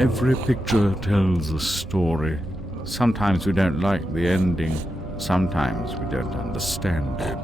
Every picture tells a story. Sometimes we don't like the ending. Sometimes we don't understand it.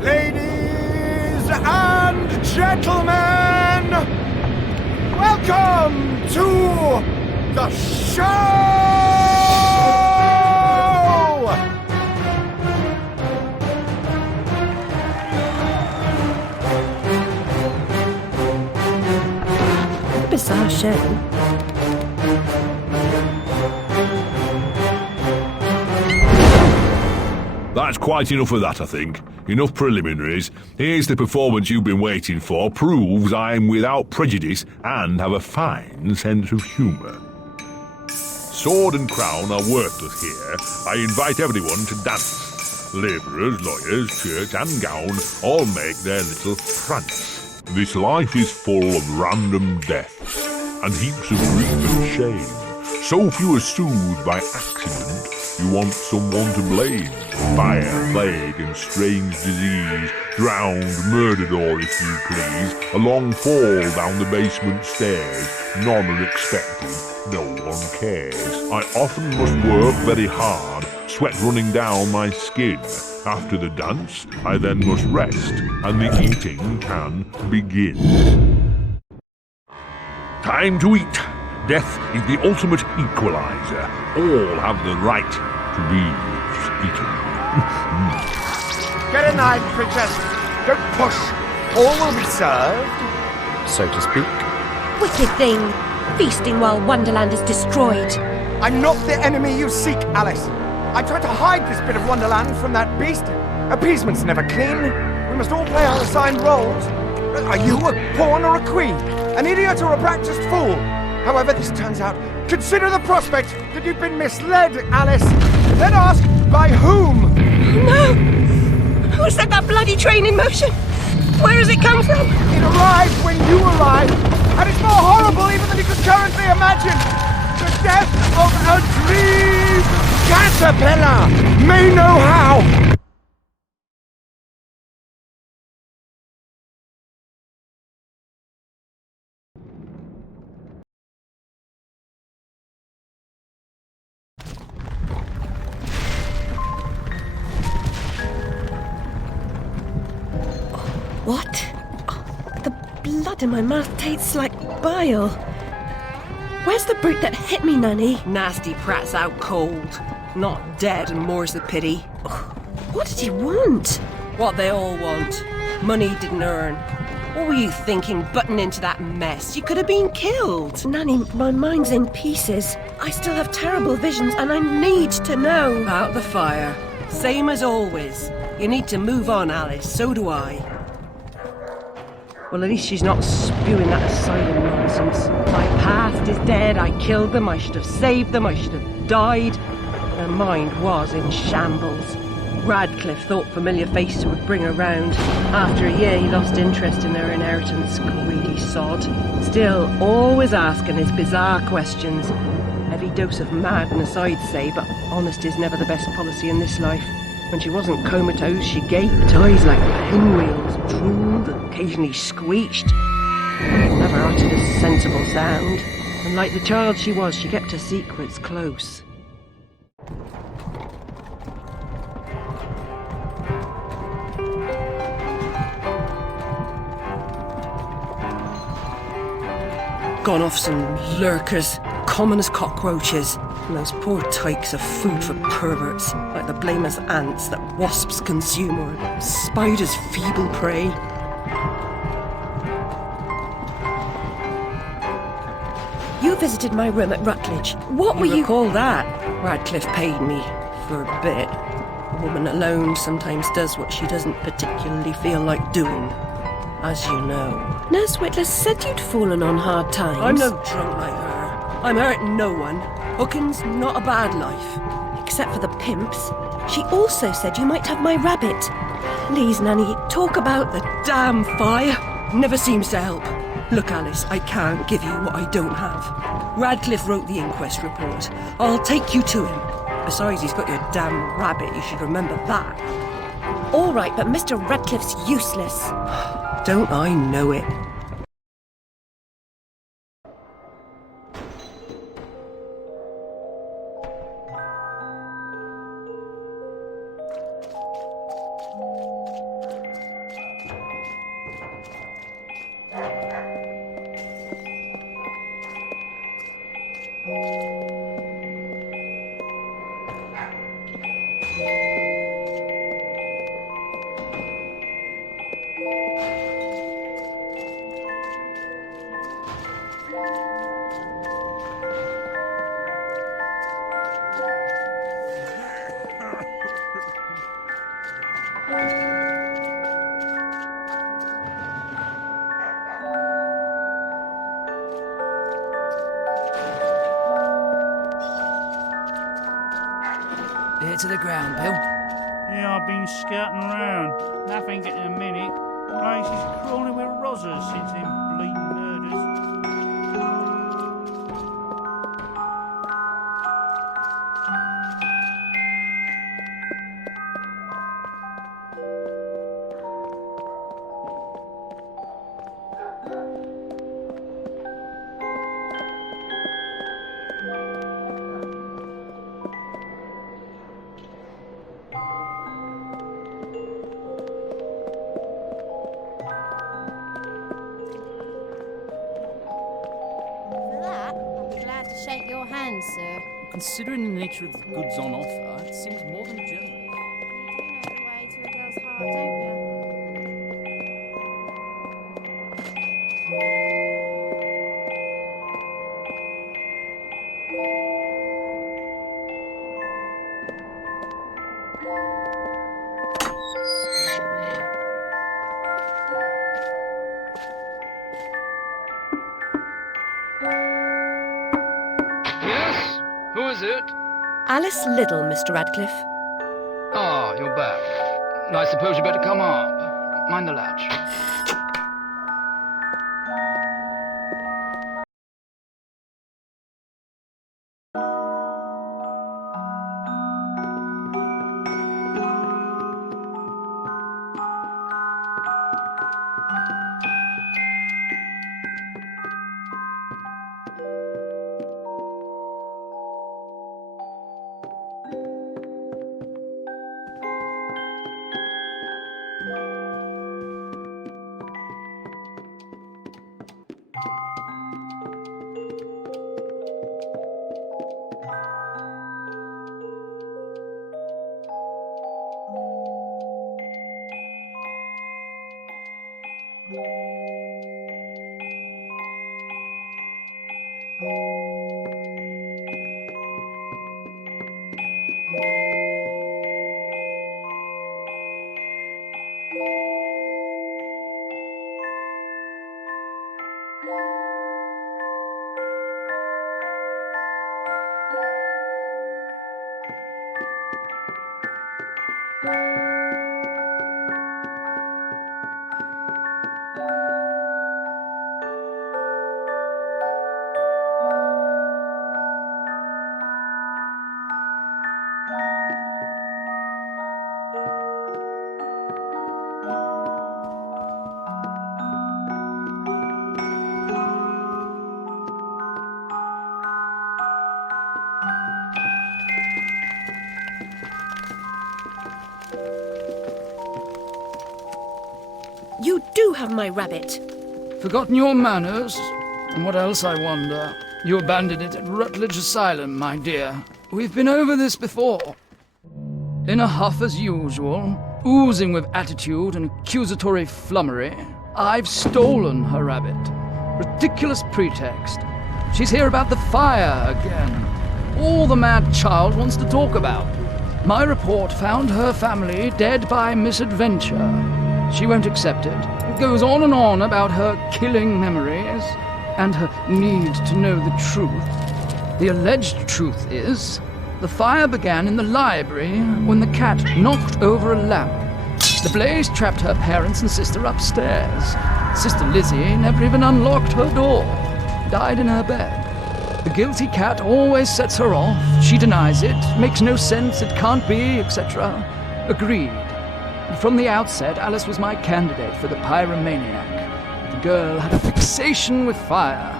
Ladies and gentlemen, welcome to the show! Bizarre show. That's quite enough of that, I think. Enough preliminaries. Here's the performance you've been waiting for. Proves I'm without prejudice and have a fine sense of humour. Sword and crown are worthless here. I invite everyone to dance. Labourers, lawyers, church and gown all make their little prance. This life is full of random deaths and heaps of grief and shame. So few are soothed by accident, you want someone to blame. Fire, plague and strange disease, drowned, murdered or, if you please, a long fall down the basement stairs. None are expected, no one cares. I often must work very hard, sweat running down my skin. After the dance, I then must rest, and the eating can begin. Time to eat. Death is the ultimate equalizer. All have the right to be eaten. Get a knife, princess. Don't push. All will be served, so to speak. Wicked thing. Feasting while Wonderland is destroyed. I'm not the enemy you seek, Alice. I tried to hide this bit of Wonderland from that beast. Appeasement's never clean. We must all play our assigned roles. Are you a pawn or a queen? An idiot or a practiced fool? However this turns out, consider the prospect that you've been misled, Alice. Then ask, by whom? No! Who set that bloody train in motion? Where has it come from? It arrived when you arrived, and it's more horrible even than you could currently imagine. The death of a dream caterpillar may know how. What? Oh, the blood in my mouth tastes like bile. Where's the brute that hit me, Nanny? Nasty prat's out cold. Not dead, and more's the pity. What did he want? What they all want. Money he didn't earn. What were you thinking, butting into that mess? You could have been killed. Nanny, my mind's in pieces. I still have terrible visions, and I need to know. Out the fire. Same as always. You need to move on, Alice. So do I. Well, at least she's not spewing that asylum nonsense. My past is dead, I killed them, I should have saved them, I should have died. Her mind was in shambles. Radcliffe thought familiar faces would bring her round. After a year, he lost interest in her inheritance, greedy sod. Still, always asking his bizarre questions. Heavy dose of madness, I'd say, but honesty's never the best policy in this life. When she wasn't comatose, she gaped, eyes like pinwheels, drooled, occasionally screeched. Never uttered a sensible sound. And like the child she was, she kept her secrets close. Gone off some lurkers, common as cockroaches. And those poor tykes are food for perverts, like the blameless ants that wasps consume or spiders' feeble prey. You visited my room at Rutledge. What were you... Recall that? Radcliffe paid me for a bit. A woman alone sometimes does what she doesn't particularly feel like doing, as you know. Nurse Whitler said you'd fallen on hard times. I'm no drunk like her. I'm hurting no one. Hooking's not a bad life. Except for the pimps. She also said you might have my rabbit. Please, Nanny, talk about the... Damn fire! Never seems to help. Look, Alice, I can't give you what I don't have. Radcliffe wrote the inquest report. I'll take you to him. Besides, he's got your damn rabbit. You should remember that. All right, but Mr. Radcliffe's useless. Don't I know it? Ear to the ground, Bill. Yeah, I've been scouting around. Nothing at the minute. Place is crawling with rozzers since them bleeding murders. For that, I'll be glad to shake your hand, sir. Considering the nature of the goods on offer, it seems more than generous. You do know the way to a girl's heart, don't you? Yes? Who is it? Alice Liddell, Mr. Radcliffe. Ah, you're back. I suppose you better come up. Mind the latch. You do have my rabbit. Forgotten your manners? And what else, I wonder? You abandoned it at Rutledge Asylum, my dear. We've been over this before. In a huff as usual, oozing with attitude and accusatory flummery, I've stolen her rabbit. Ridiculous pretext. She's here about the fire again. All the mad child wants to talk about. My report found her family dead by misadventure. She won't accept it. It goes on about her killing memories and her need to know the truth. The alleged truth is, the fire began in the library when the cat knocked over a lamp. The blaze trapped her parents and sister upstairs. Sister Lizzie never even unlocked her door. Died in her bed. The guilty cat always sets her off. She denies it, makes no sense, it can't be, etc. Agreed. From the outset, Alice was my candidate for the pyromaniac. The girl had a fixation with fire.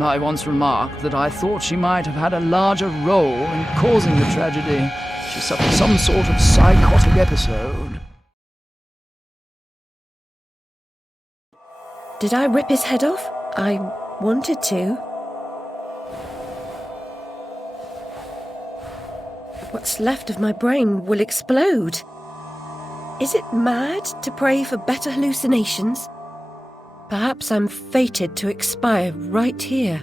I once remarked that I thought she might have had a larger role in causing the tragedy. She suffered some sort of psychotic episode. Did I rip his head off? I wanted to. What's left of my brain will explode. Is it mad to pray for better hallucinations? Perhaps I'm fated to expire right here.